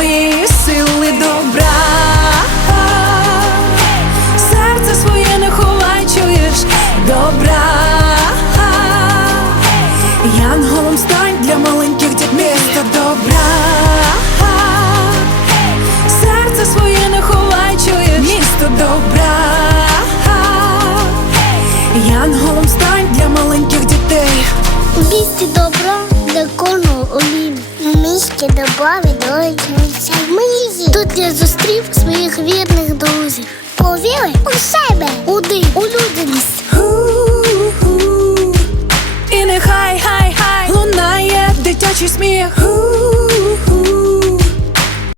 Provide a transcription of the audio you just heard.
моєї сили добра. Серце своє не ховай, чуєш добра. Янголом стань для маленьких Місті добра відроджується мрії. Тут я зустрів своїх вірних друзів. Повіли у себе, у дим. І нехай хай хай лунає дитячий сміх.